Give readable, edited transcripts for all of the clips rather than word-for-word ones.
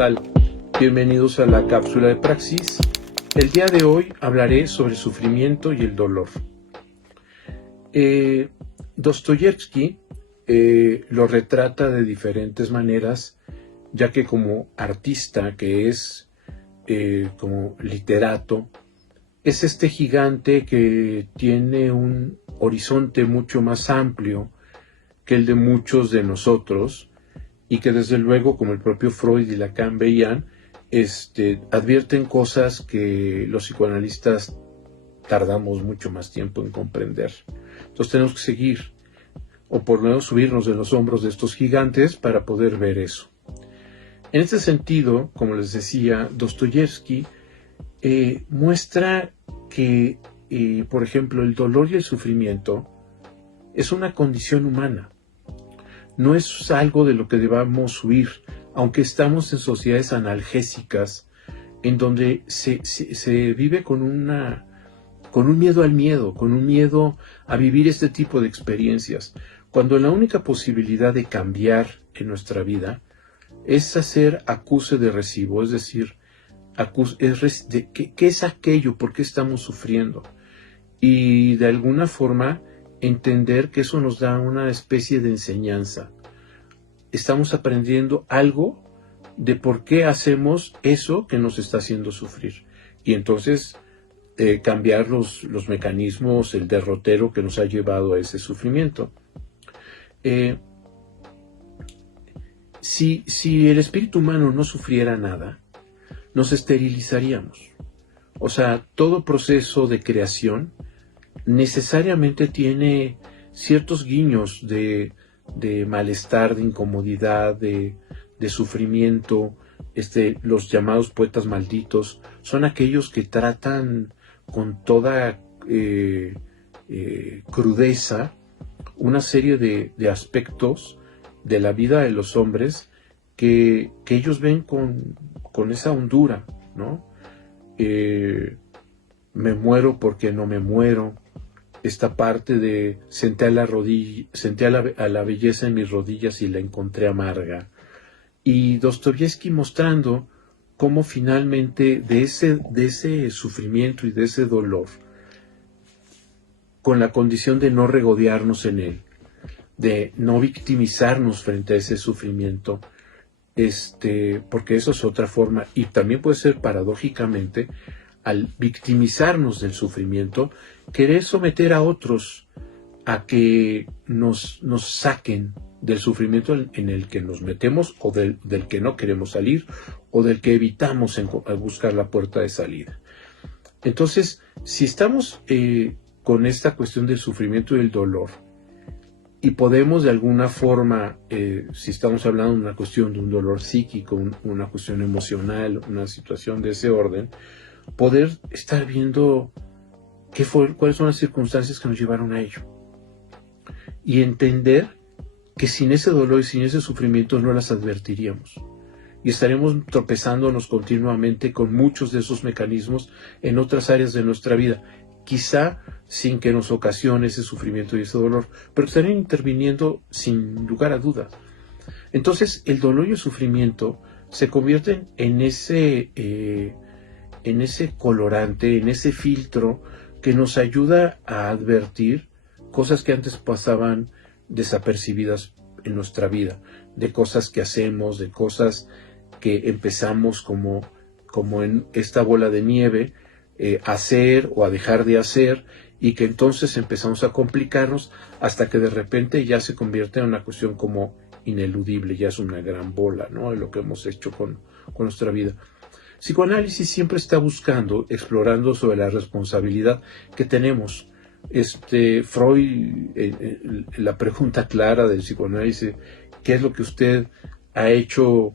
tal? Bienvenidos a la cápsula de Praxis. El día de hoy hablaré sobre el sufrimiento y el dolor. Dostoyevsky lo retrata de diferentes maneras, ya que como artista que es, como literato, es este gigante que tiene un horizonte mucho más amplio que el de muchos de nosotros, y que desde luego, como el propio Freud y Lacan veían, advierten cosas que los psicoanalistas tardamos mucho más tiempo en comprender. Entonces tenemos que seguir, o por lo menos subirnos de los hombros de estos gigantes para poder ver eso. En este sentido, como les decía, Dostoyevsky muestra que, por ejemplo, el dolor y el sufrimiento es una condición humana. No es algo de lo que debamos huir, aunque estamos en sociedades analgésicas en donde se vive con un miedo al miedo, con un miedo a vivir este tipo de experiencias, cuando la única posibilidad de cambiar en nuestra vida es hacer acuse de recibo, es decir, ¿qué es aquello? ¿Por qué estamos sufriendo? Y de alguna forma entender que eso nos da una especie de enseñanza. Estamos aprendiendo algo de por qué hacemos eso que nos está haciendo sufrir. Y entonces cambiar los mecanismos, el derrotero que nos ha llevado a ese sufrimiento. Si el espíritu humano no sufriera nada, nos esterilizaríamos. O sea, todo proceso de creación necesariamente tiene ciertos guiños de malestar, de incomodidad, de sufrimiento. Los llamados poetas malditos son aquellos que tratan con toda crudeza una serie de aspectos de la vida de los hombres que ellos ven con esa hondura, ¿no? Me muero porque no me muero. Esta parte de senté a la belleza en mis rodillas y la encontré amarga. Y Dostoyevsky mostrando cómo finalmente de ese sufrimiento y de ese dolor, con la condición de no regodearnos en él, de no victimizarnos frente a ese sufrimiento, porque eso es otra forma, y también puede ser paradójicamente, al victimizarnos del sufrimiento, querer someter a otros a que nos saquen del sufrimiento en el que nos metemos, o del que no queremos salir, o del que evitamos al buscar la puerta de salida. Entonces, si estamos con esta cuestión del sufrimiento y del dolor, y podemos de alguna forma, si estamos hablando de una cuestión de un dolor psíquico, una cuestión emocional, una situación de ese orden, poder estar viendo cuáles son las circunstancias que nos llevaron a ello. Y entender que sin ese dolor y sin ese sufrimiento no las advertiríamos. Y estaremos tropezándonos continuamente con muchos de esos mecanismos en otras áreas de nuestra vida. Quizá sin que nos ocasione ese sufrimiento y ese dolor, pero estarían interviniendo sin lugar a dudas. Entonces, el dolor y el sufrimiento se convierten en ese colorante, en ese filtro que nos ayuda a advertir cosas que antes pasaban desapercibidas en nuestra vida, de cosas que hacemos, de cosas que empezamos como en esta bola de nieve, a hacer o a dejar de hacer, y que entonces empezamos a complicarnos hasta que de repente ya se convierte en una cuestión como ineludible, ya es una gran bola, ¿no?, de lo que hemos hecho con nuestra vida. Psicoanálisis siempre está buscando, explorando sobre la responsabilidad que tenemos. Freud, la pregunta clara del psicoanálisis, ¿qué es lo que usted ha hecho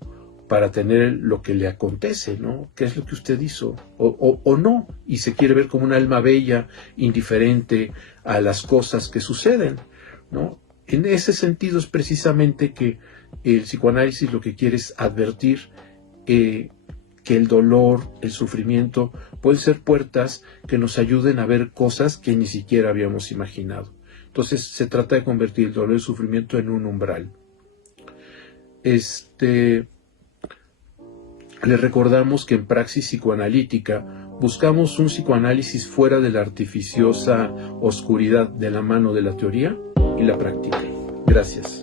para tener lo que le acontece, ¿no? ¿Qué es lo que usted hizo? O no, y se quiere ver como un alma bella, indiferente a las cosas que suceden, ¿no? En ese sentido es precisamente que el psicoanálisis lo que quiere es advertir que el dolor, el sufrimiento, pueden ser puertas que nos ayuden a ver cosas que ni siquiera habíamos imaginado. Entonces se trata de convertir el dolor y el sufrimiento en un umbral. Les recordamos que en Praxis Psicoanalítica buscamos un psicoanálisis fuera de la artificiosa oscuridad de la mano de la teoría y la práctica. Gracias.